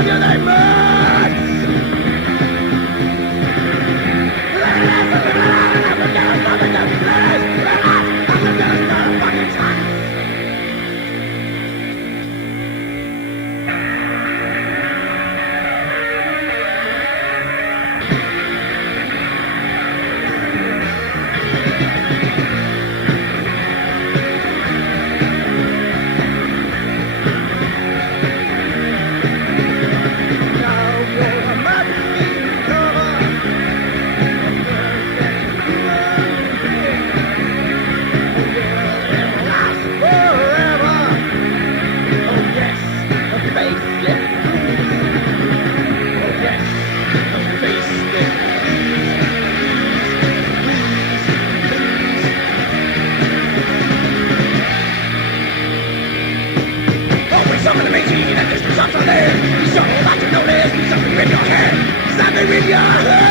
of your neighbors! Something amazing, and there's something there. Something about to notice, something with your hair, something with your hair.